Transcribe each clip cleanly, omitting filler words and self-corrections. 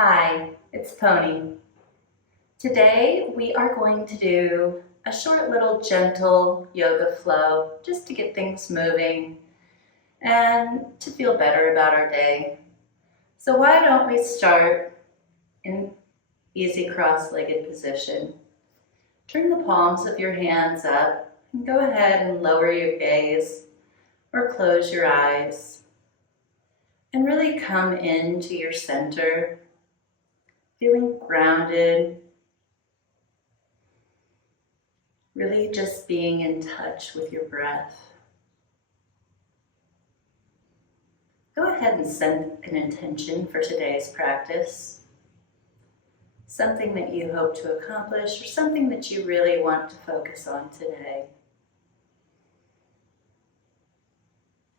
Hi, it's Pony. Today we are going to do a short little gentle yoga flow just to get things moving and to feel better about our day. So why don't we start in easy cross-legged position. Turn the palms of your hands up and go ahead and lower your gaze or close your eyes and really come into your center, feeling grounded, really just being in touch with your breath. Go ahead and set an intention for today's practice. Something that you hope to accomplish or something that you really want to focus on today.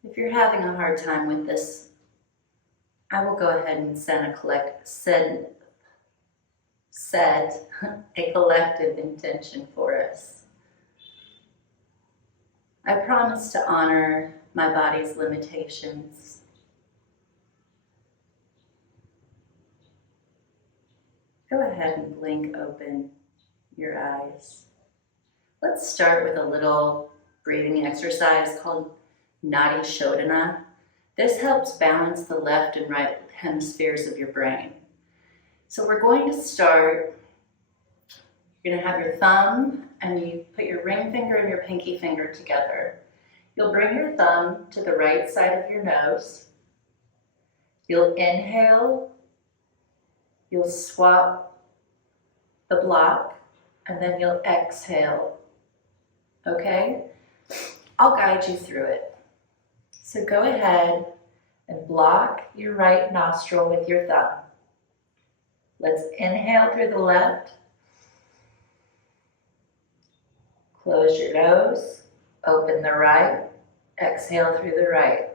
If you're having a hard time with this, I will go ahead and set a collective intention for us. I promise to honor my body's limitations. Go ahead and blink open your eyes. Let's start with a little breathing exercise called Nadi Shodhana. This helps balance the left and right hemispheres of your brain. So we're going to start, you're going to have your thumb and you put your ring finger and your pinky finger together. You'll bring your thumb to the right side of your nose. You'll inhale, you'll swap the block, and then you'll exhale. Okay? I'll guide you through it. So go ahead and block your right nostril with your thumb. Let's inhale through the left. Close your nose, open the right, exhale through the right.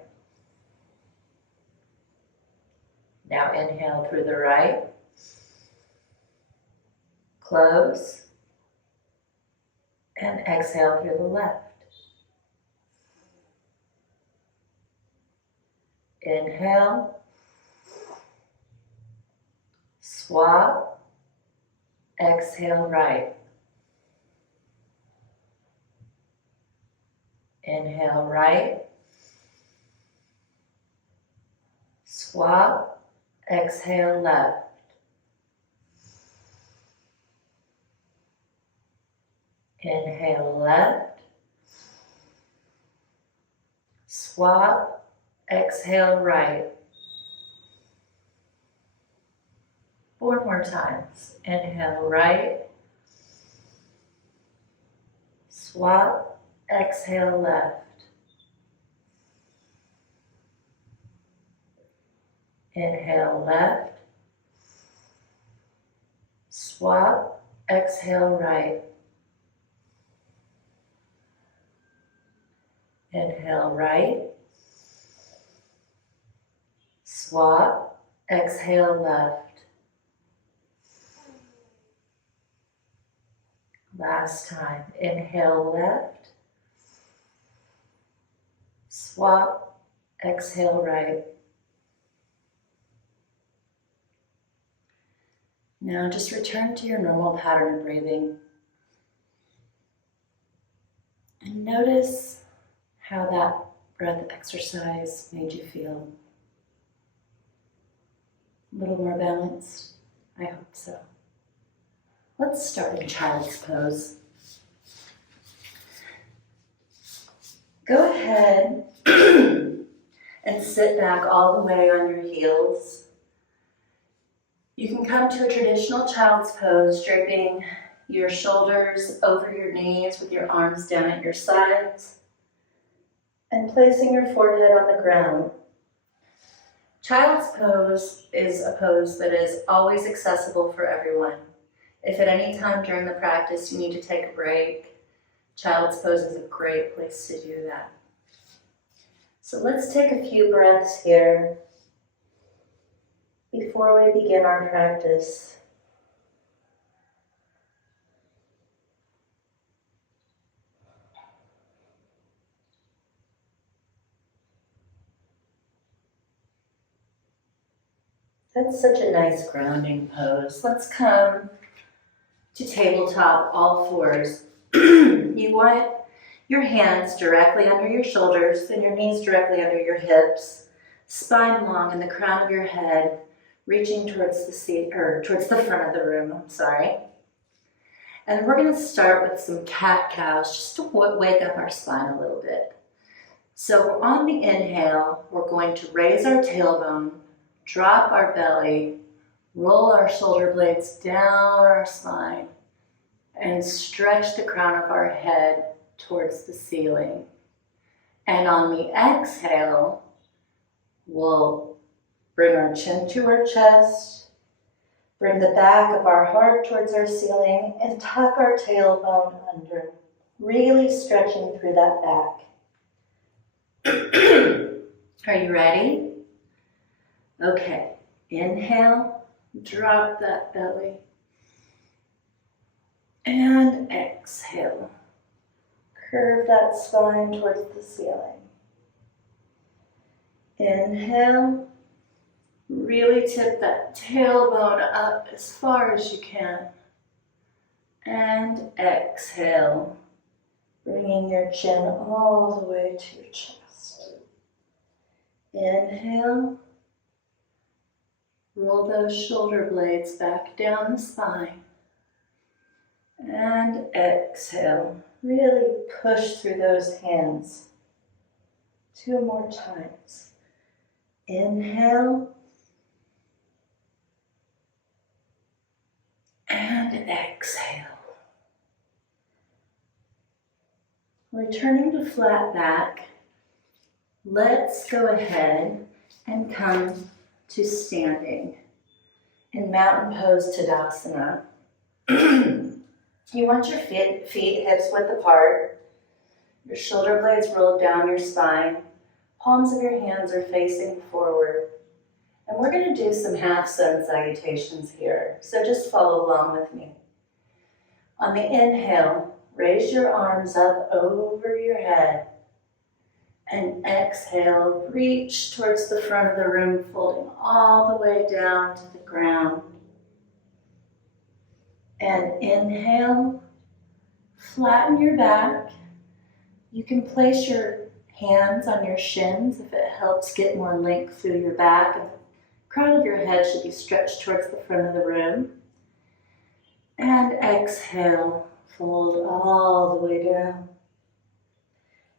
Now inhale through the right, close, and exhale through the left. Inhale, swap, exhale right. Inhale right, swap, exhale left. Inhale left, swap, exhale right. 4 more times. Inhale right, swap, exhale left. Inhale left, swap, exhale right. Inhale right, swap, exhale left. Last time. Inhale left, swap, exhale right. Now just return to your normal pattern of breathing. And notice how that breath exercise made you feel. A little more balanced? I hope so. Let's start in Child's Pose. Go ahead and sit back all the way on your heels. You can come to a traditional Child's Pose, draping your shoulders over your knees with your arms down at your sides and placing your forehead on the ground. Child's Pose is a pose that is always accessible for everyone. If at any time during the practice you need to take a break, Child's Pose is a great place to do that. So let's take a few breaths here before we begin our practice. That's such a nice grounding pose. Let's come to tabletop, all fours. You want your hands directly under your shoulders and your knees directly under your hips, spine long and the crown of your head reaching towards the seat, or towards the front of the room, I'm sorry. And we're going to start with some cat-cows just to wake up our spine a little bit. So on the inhale, we're going to raise our tailbone, drop our belly, roll our shoulder blades down our spine, and stretch the crown of our head towards the ceiling. And on the exhale, we'll bring our chin to our chest, bring the back of our heart towards our ceiling, and tuck our tailbone under, really stretching through that back. Are you ready? Okay, inhale, drop that belly, and exhale. Curve that spine towards the ceiling. Inhale, really tip that tailbone up as far as you can. And exhale, bringing your chin all the way to your chest. Inhale, roll those shoulder blades back down the spine. And exhale, really push through those hands. 2 more times. Inhale. And exhale. Returning to flat back, let's go ahead and come to standing in Mountain Pose Tadasana. You want your feet hips width apart, your shoulder blades rolled down your spine, palms of your hands are facing forward. And we're going to do some half sun salutations here, so just follow along with me. On the inhale, raise your arms up over your head. And exhale, reach towards the front of the room, folding all the way down to the ground. And inhale, flatten your back. You can place your hands on your shins if it helps get more length through your back. And the crown of your head should be stretched towards the front of the room. And exhale, fold all the way down.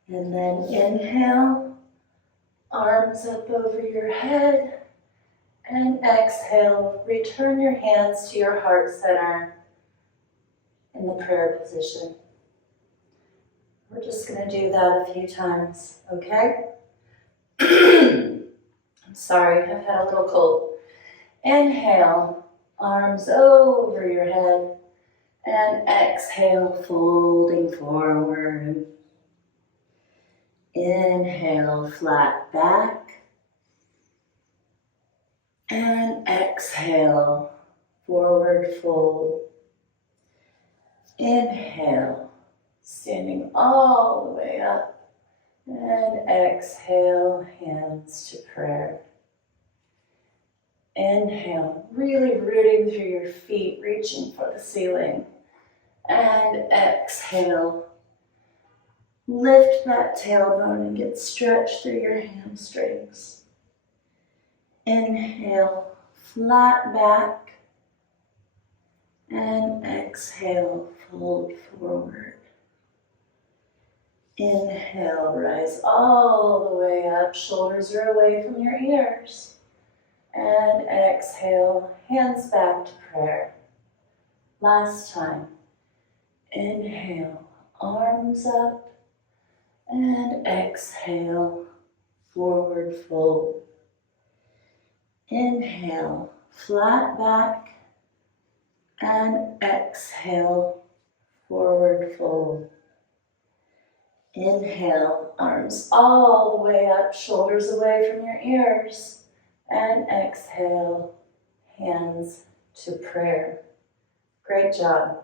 And then inhale, arms up over your head. And exhale, return your hands to your heart center in the prayer position. We're just going to do that a few times, okay? I'm sorry, I've had a little cold. Inhale, arms over your head. And exhale, folding forward. Inhale, flat back. And exhale, forward fold. Inhale, standing all the way up. And exhale, hands to prayer. Inhale, really rooting through your feet, reaching for the ceiling. And exhale, lift that tailbone and get stretched through your hamstrings. Inhale, flat back. And exhale, fold forward. Inhale, rise all the way up. Shoulders are away from your ears. And exhale, hands back to prayer. Last time. Inhale, arms up. And exhale, forward fold. Inhale, flat back. And exhale, forward fold. Inhale, arms all the way up, shoulders away from your ears. And exhale, hands to prayer. Great job.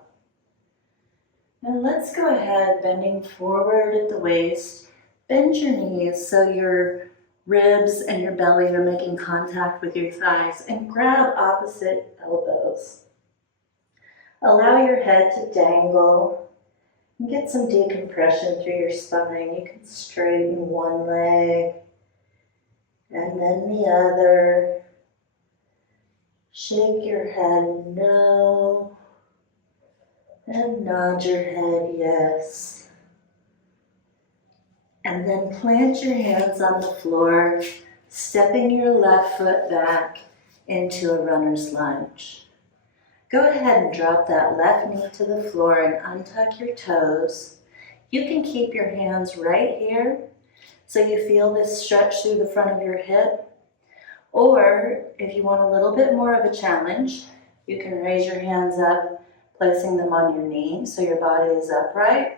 Now let's go ahead, bending forward at the waist. Bend your knees so your ribs and your belly are making contact with your thighs, and grab opposite elbows. Allow your head to dangle and get some decompression through your spine. You can straighten one leg and then the other. Shake your head no, and nod your head yes. And then plant your hands on the floor, stepping your left foot back into a runner's lunge. Go ahead and drop that left knee to the floor and untuck your toes. You can keep your hands right here so you feel this stretch through the front of your hip. Or if you want a little bit more of a challenge, you can raise your hands up, placing them on your knee so your body is upright.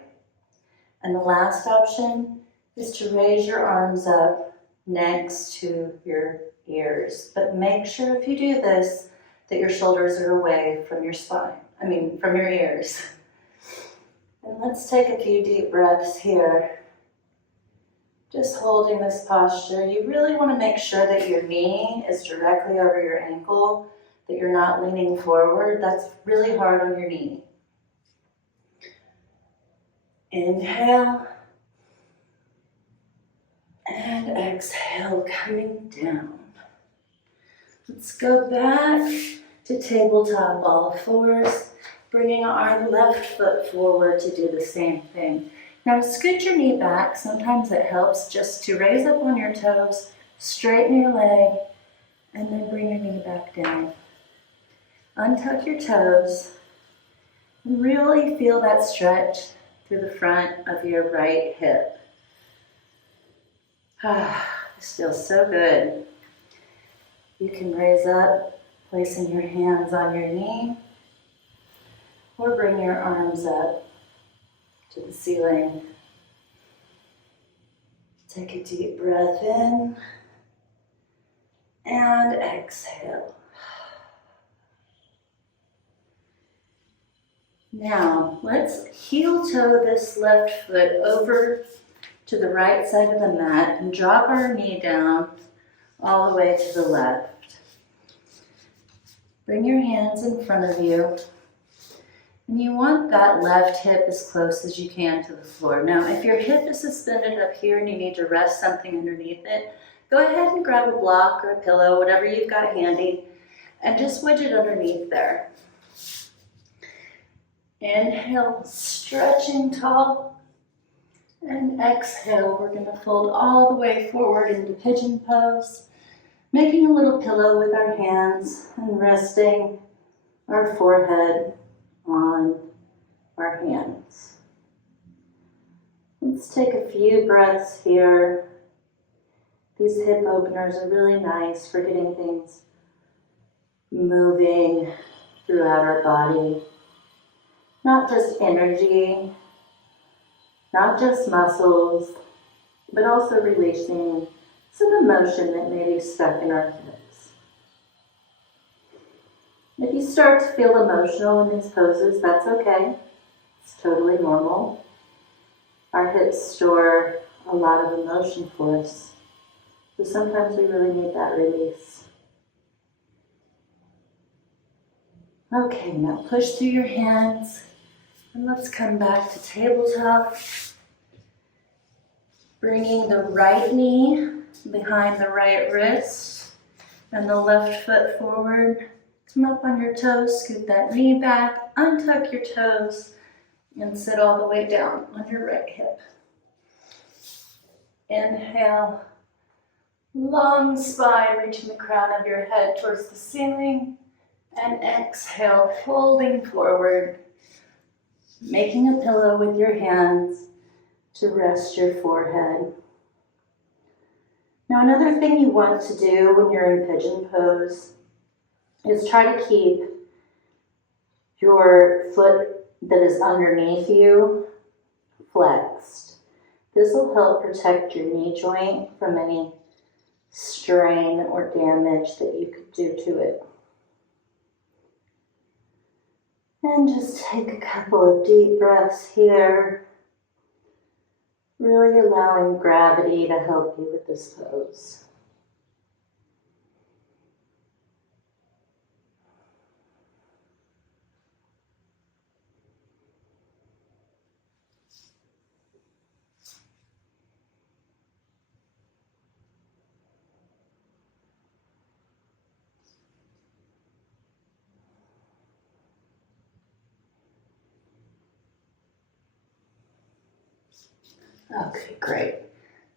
And the last option is to raise your arms up next to your ears. But make sure if you do this that your shoulders are away from your spine, from your ears. And let's take a few deep breaths here. Just holding this posture. You really want to make sure that your knee is directly over your ankle, that you're not leaning forward. That's really hard on your knee. Inhale. And exhale, coming down. Let's go back to tabletop all fours, bringing our left foot forward to do the same thing. Now scoot your knee back. Sometimes it helps just to raise up on your toes, straighten your leg, and then bring your knee back down. Untuck your toes, and really feel that stretch through the front of your right hip. This feels so good. You can raise up, placing your hands on your knee, or bring your arms up to the ceiling. Take a deep breath in and exhale. Now, let's heel toe this left foot over to the right side of the mat and drop our knee down all the way to the left. Bring your hands in front of you. And you want that left hip as close as you can to the floor. Now, if your hip is suspended up here and you need to rest something underneath it, go ahead and grab a block or a pillow, whatever you've got handy, and just wedge it underneath there. Inhale, stretching tall. And exhale, we're going to fold all the way forward into Pigeon Pose, making a little pillow with our hands and resting our forehead on our hands. Let's take a few breaths here. These hip openers are really nice for getting things moving throughout our body. Not just energy, not just muscles, but also releasing some emotion that may be stuck in our hips. If you start to feel emotional in these poses, that's okay. It's totally normal. Our hips store a lot of emotion for us, so sometimes we really need that release. Okay, now push through your hands, and let's come back to tabletop. Bringing the right knee behind the right wrist and the left foot forward. Come up on your toes, scoot that knee back, untuck your toes, and sit all the way down on your right hip. Inhale, long spine, reaching the crown of your head towards the ceiling. And exhale, folding forward, making a pillow with your hands to rest your forehead. Now, another thing you want to do when you're in Pigeon Pose is try to keep your foot that is underneath you flexed. This will help protect your knee joint from any strain or damage that you could do to it. And just take a couple of deep breaths here. Really allowing gravity to help you with this pose. Okay, great.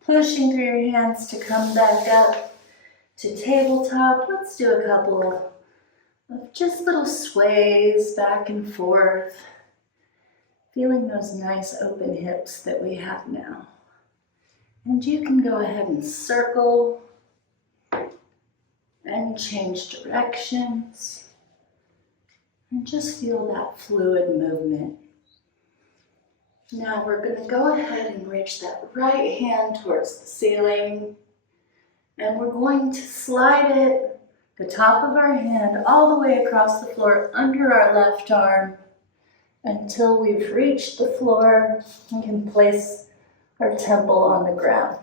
Pushing through your hands to come back up to tabletop. Let's do a couple of just little sways back and forth. Feeling those nice open hips that we have now. And you can go ahead and circle and change directions. And just feel that fluid movement. Now we're going to go ahead and reach that right hand towards the ceiling. And we're going to slide it, the top of our hand, all the way across the floor under our left arm until we've reached the floor and can place our temple on the ground.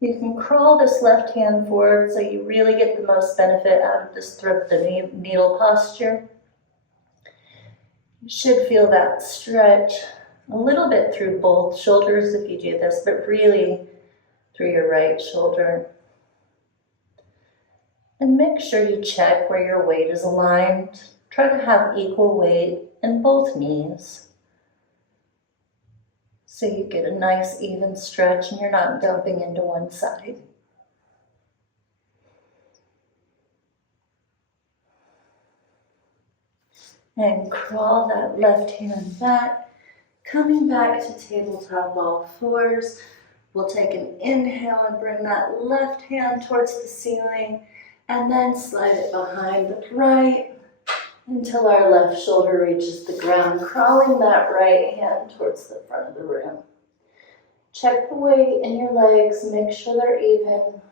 You can crawl this left hand forward so you really get the most benefit out of this thread the needle posture. You should feel that stretch a little bit through both shoulders if you do this, but really through your right shoulder. And make sure you check where your weight is aligned. Try to have equal weight in both knees, so you get a nice even stretch and you're not dumping into one side. And crawl that left hand back. Coming back to tabletop all fours, we'll take an inhale and bring that left hand towards the ceiling and then slide it behind the right until our left shoulder reaches the ground, crawling that right hand towards the front of the room. Check the weight in your legs, make sure they're even.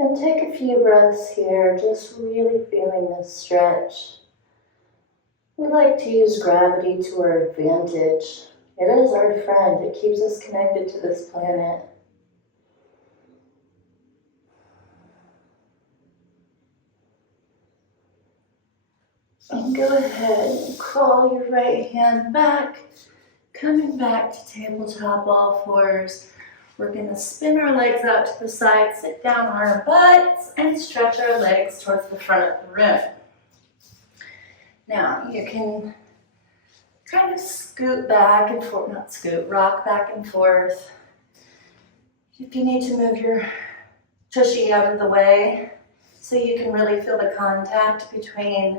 And take a few breaths here, just really feeling this stretch. We like to use gravity to our advantage. It is our friend. It keeps us connected to this planet. And go ahead and crawl your right hand back, coming back to tabletop all fours. We're going to spin our legs out to the side, sit down on our butts, and stretch our legs towards the front of the room. Now, you can kind of scoot back and forth, not scoot, rock back and forth. If you need to move your tushy out of the way so you can really feel the contact between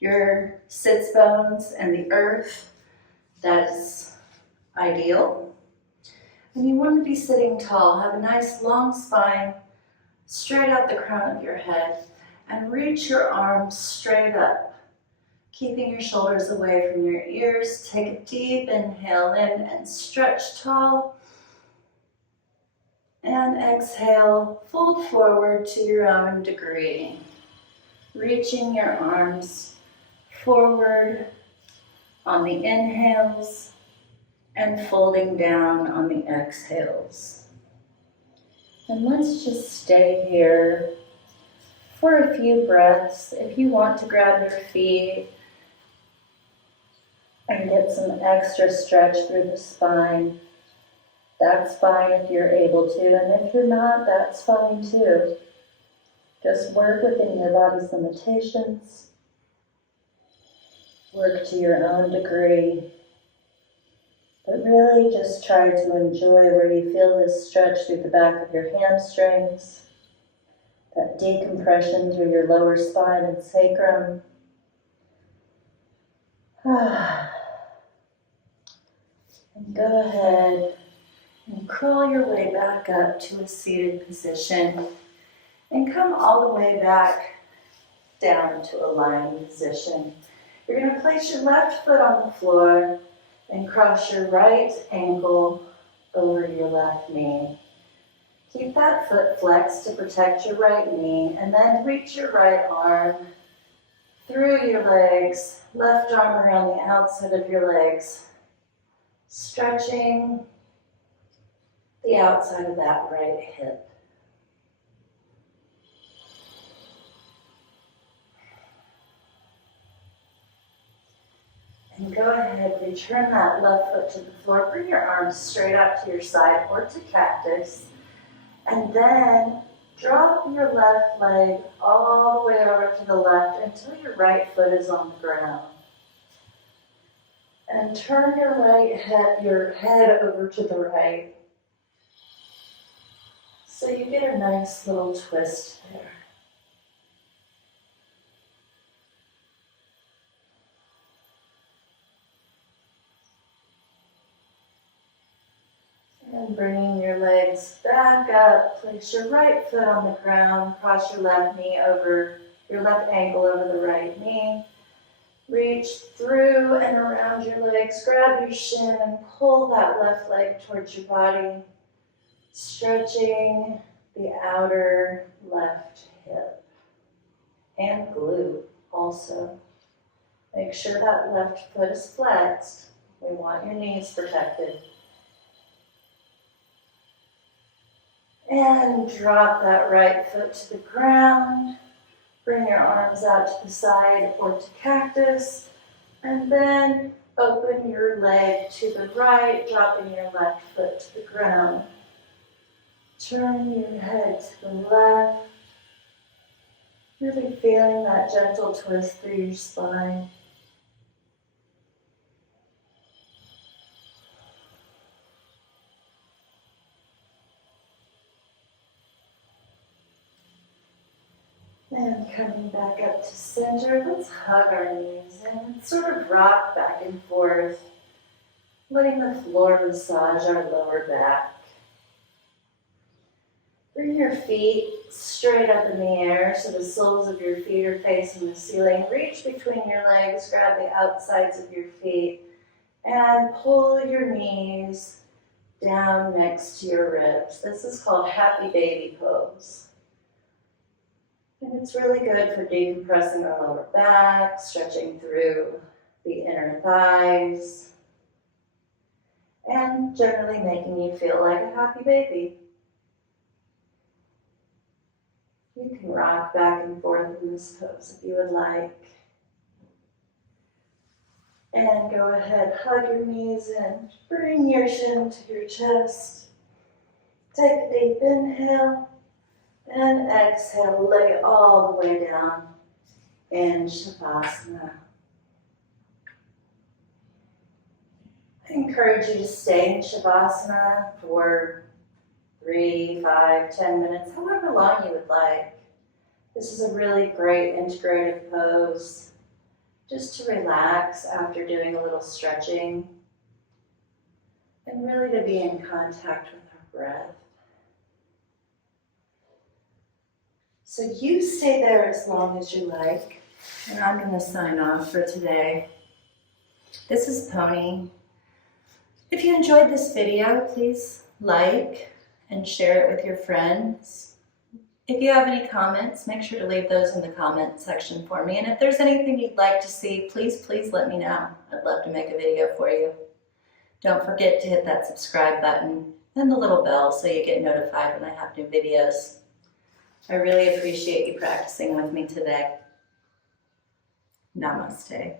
your sits bones and the earth, that's ideal. And you want to be sitting tall, have a nice long spine, straight out the crown of your head, and reach your arms straight up. Keeping your shoulders away from your ears, take a deep inhale in and stretch tall. And exhale, fold forward to your own degree. Reaching your arms forward on the inhales and folding down on the exhales. And let's just stay here for a few breaths. If you want to grab your feet and get some extra stretch through the spine, that's fine if you're able to, and if you're not, that's fine too. Just work within your body's limitations. Work to your own degree, but really just try to enjoy where you feel this stretch through the back of your hamstrings, that decompression through your lower spine and sacrum. And go ahead and crawl your way back up to a seated position and come all the way back down to a lying position. You're going to place your left foot on the floor and cross your right ankle over your left knee. Keep that foot flexed to protect your right knee, and then reach your right arm through your legs, left arm around the outside of your legs, stretching the outside of that right hip. And go ahead, return that left foot to the floor. Bring your arms straight out to your side or to cactus. And then drop your left leg all the way over to the left until your right foot is on the ground. And turn your head over to the right. So you get a nice little twist there. And bringing your legs back up, place your right foot on the ground, cross your left knee over, your left ankle over the right knee. Reach through and around your legs, grab your shin and pull that left leg towards your body, stretching the outer left hip and glute also. Make sure that left foot is flexed. We want your knees protected. And drop that right foot to the ground. Bring your arms out to the side or to cactus. And then open your leg to the right, dropping your left foot to the ground. Turn your head to the left. Really feeling that gentle twist through your spine. And coming back up to center, let's hug our knees and sort of rock back and forth, letting the floor massage our lower back. Bring your feet straight up in the air so the soles of your feet are facing the ceiling. Reach between your legs, grab the outsides of your feet, and pull your knees down next to your ribs. This is called Happy Baby Pose. And it's really good for decompressing our lower back, stretching through the inner thighs, and generally making you feel like a happy baby. You can rock back and forth in this pose if you would like. And go ahead, hug your knees in, bring your chin to your chest. Take a deep inhale. And exhale, lay all the way down in Shavasana. I encourage you to stay in Shavasana for 3, 5, 10 minutes, however long you would like. This is a really great integrative pose, just to relax after doing a little stretching, and really to be in contact with our breath. So you stay there as long as you like, and I'm going to sign off for today. This is Pony. If you enjoyed this video, please like and share it with your friends. If you have any comments, make sure to leave those in the comment section for me. And if there's anything you'd like to see, please let me know. I'd love to make a video for you. Don't forget to hit that subscribe button and the little bell so you get notified when I have new videos. I really appreciate you practicing with me today. Namaste.